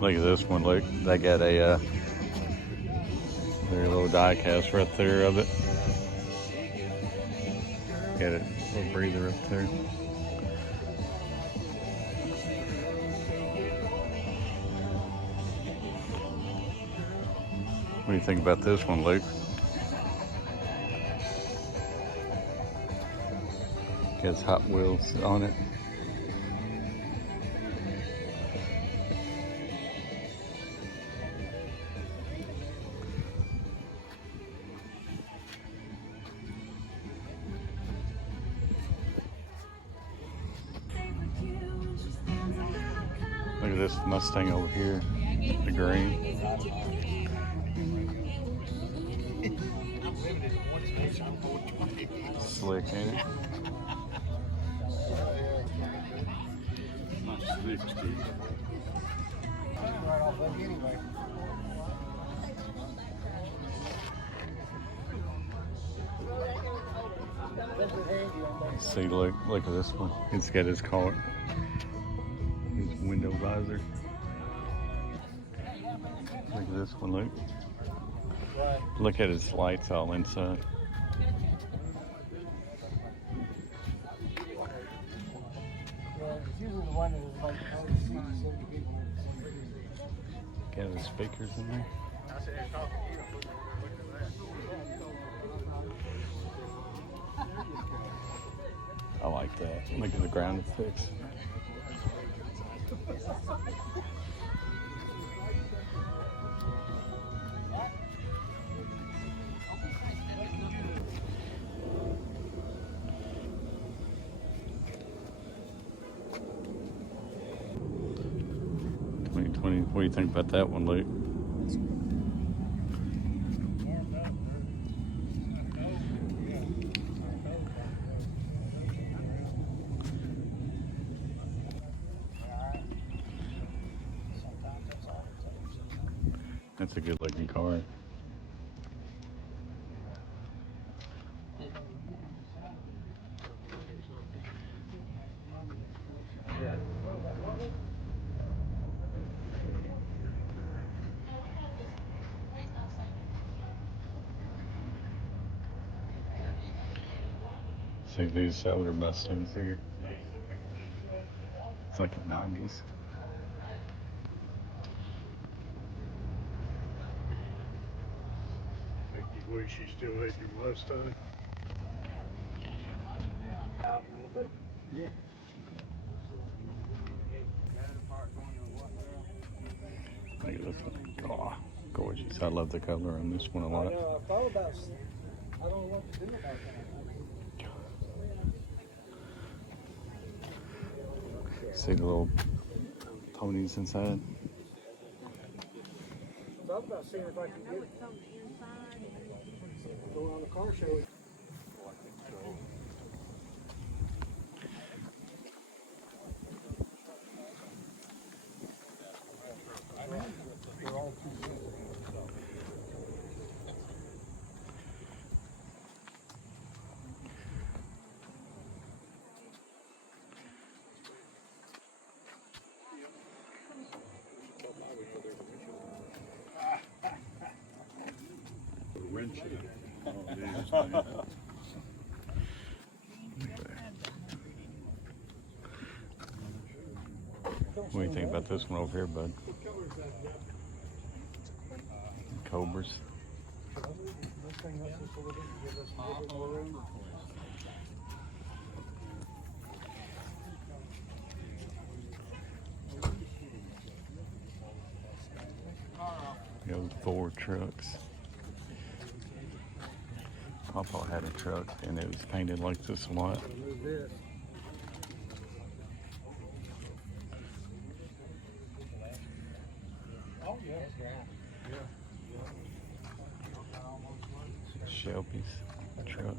Look at this one, Luke. They got a very little die cast right there of it. Got a little breather up there. What do you think about this one, Luke? Has Hot Wheels on it. Look at this Mustang over here, the green. Slick, ain't it? See, look at this one. It's got his car, his window visor. Look at this one, Luke. Look at his lights all inside. Got his speakers in there. I like that. Look at the ground fix. What do you think about that one, Luke? That's a good looking car. See these older Mustangs here. It's like the 90s. Make you wish you still had your Mustang. Yeah. Look at this one. Oh, gorgeous. I love the color on this one a lot. I thought about. I don't know what to do about that. See the little ponies inside. I thought about seeing if I could get it. Go on the car show. What do you think about this one over here, bud? Cobras. Those Ford trucks. Papa had a truck and it was painted like this a lot. Shelby's truck.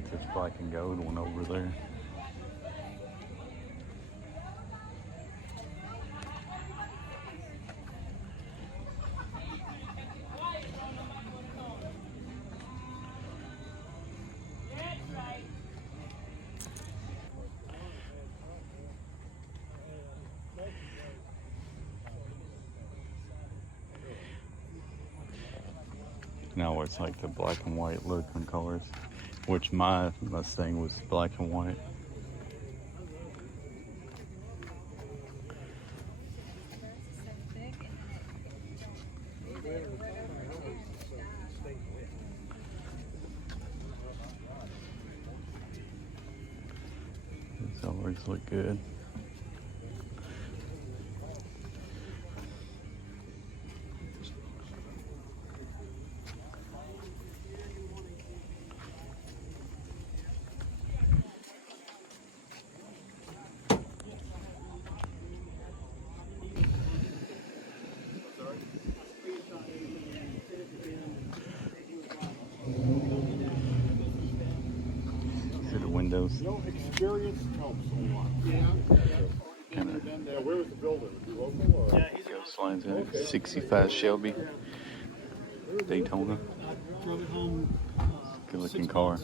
like this black and gold one over there. Now it's like the black and white look on cars, which my Mustang was black and white. These always look good. See the windows? You know, experience helps a lot. Kind of Yeah, where was the builder? Was he local or? ghost lines in it. 65 Shelby Daytona. Drove it home. Good looking car.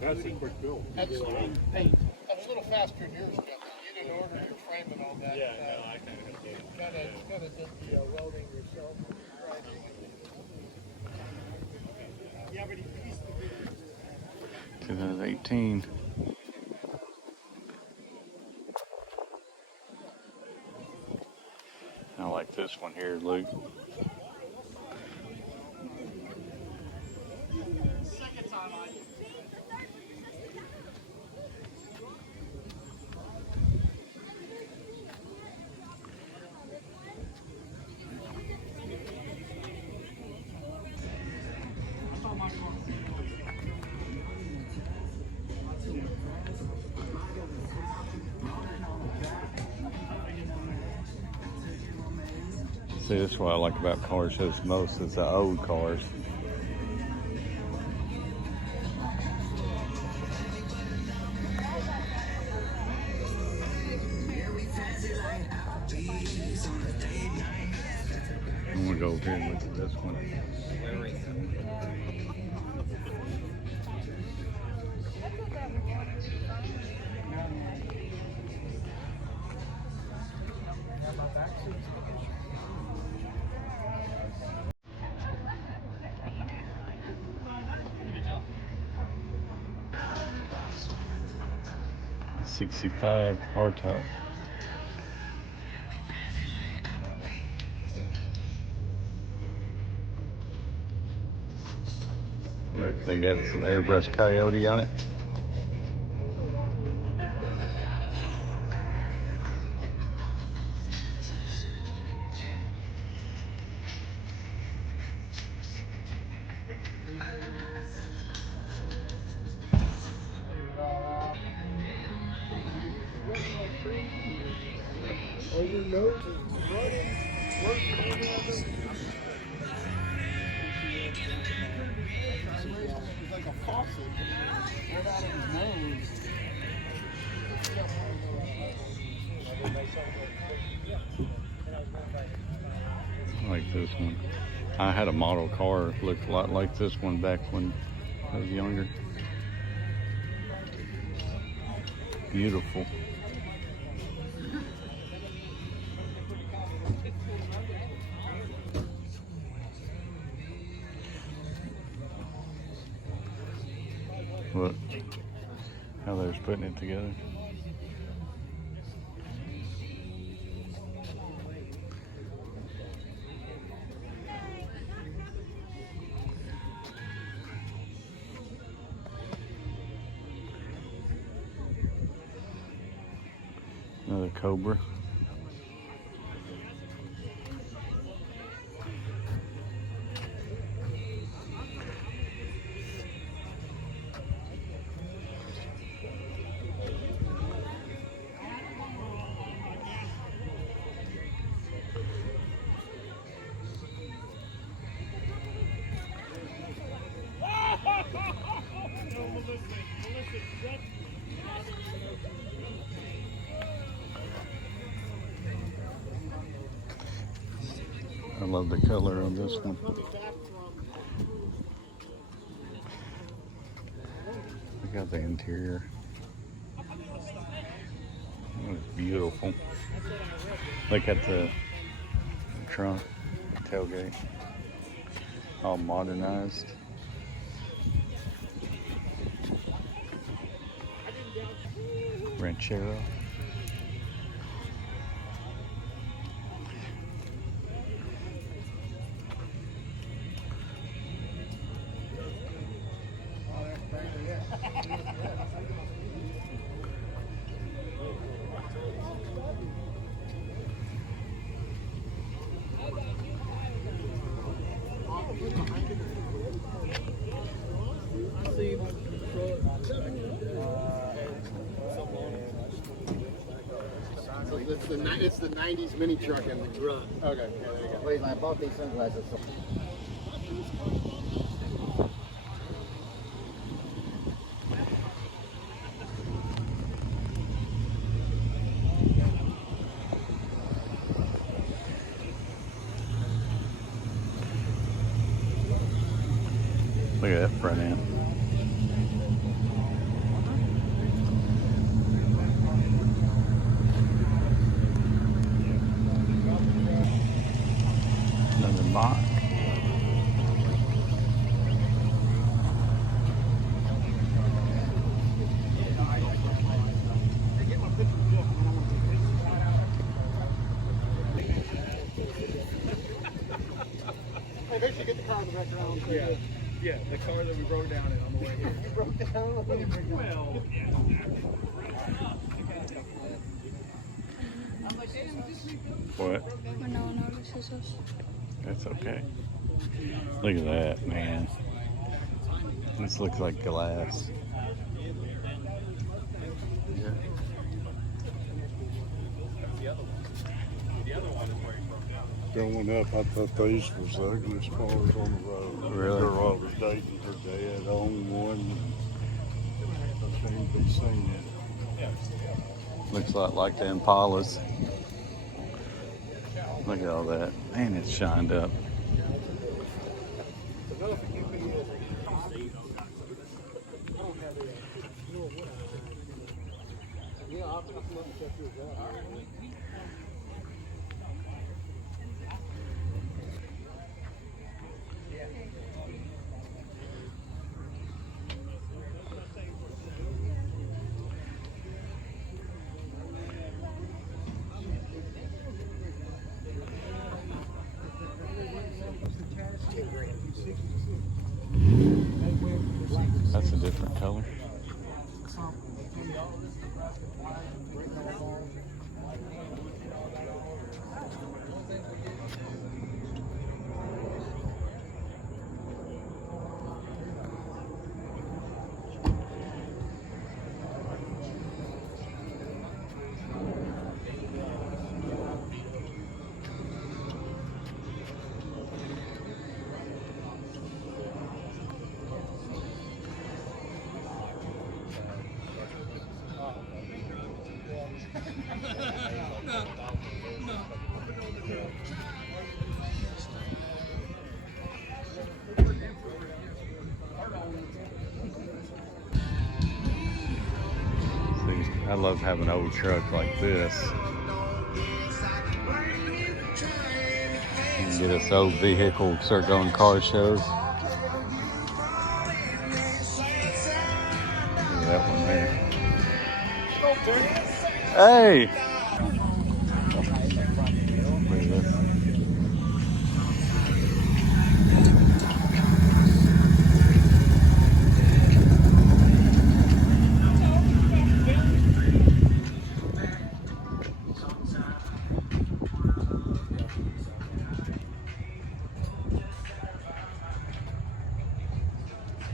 That's a quick build. Excellent paint. I was a little faster than yours, Captain. You didn't order your frame and all that. Yeah, no, I kind of Kind of did the welding yourself. Yeah, but he pieced the 2018. I like this one here, Luke. second time I. See, that's what I like about car shows most, is the old cars. I'm gonna go over here and look at this one. '65 hardtop. Look, they got some airbrush coyote on it. All your nose is running, working in It's like a faucet. Right out of his nose. I like this one. I had a model car looked a lot like this one back when I was younger. Beautiful. Look how they're putting it together. Another Cobra. I love the color on this one. Look at the interior. Oh, it's beautiful. Look at the trunk, tailgate, all modernized. Ranchero. It's the 90s mini truck and okay, yeah, there you go. Wait, I bought these sunglasses. Look at that front end. Another Mach. Hey, make sure you get the car in the background. Yeah. Yeah, the car that we broke down in on the way here. You broke down. Well, What? When no one notices us. That's okay. Look at that, man. This looks like glass. Yeah. Growing up, I thought these was the ugliest cars on the road. Really? The girl I was dating, her dad owned one. I seemed to be seen it. Looks a lot like the Impalas. Look at all that. Man, it's shined up. That's a different color. See, I love having an old truck like this. You can get us old vehicle, start going to car shows. Look at that one there. Hey!